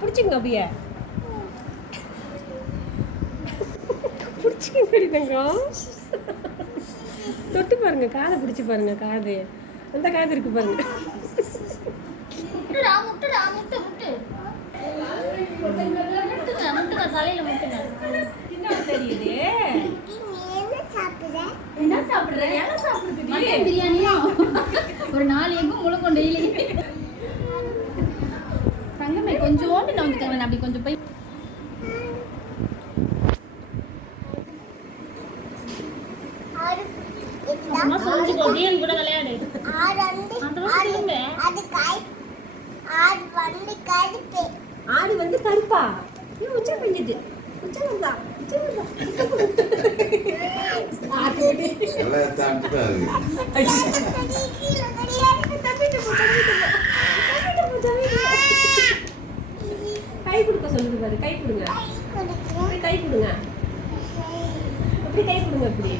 பிடிச்சிங்க அப்படியே பிடிச்சிங்க தங்கம். தொட்டு பாருங்க, காதை பிடிச்சி பாருங்க. காது அந்த காது இருக்கு பாருங்க. தெரியுது என்ன சாப்பிடுற? என்ன சாப்பிடுறது? பிரியாணியா ஒரு 4 எக்கும் முழுக்கும் டெய்லி. தங்கமே கொஞ்சோண்டு நான் வந்துட்டேன். அப்படி கொஞ்சம் போய் கூட விளையாடு. ஆடு வந்து கருப்பா உச்ச பண்ணிட்டு கை கொடுக்க சொல்லுங்க பாரு. கை கொடுங்க, கை கொடுங்க, அப்படி கை கொடுங்க. அப்படி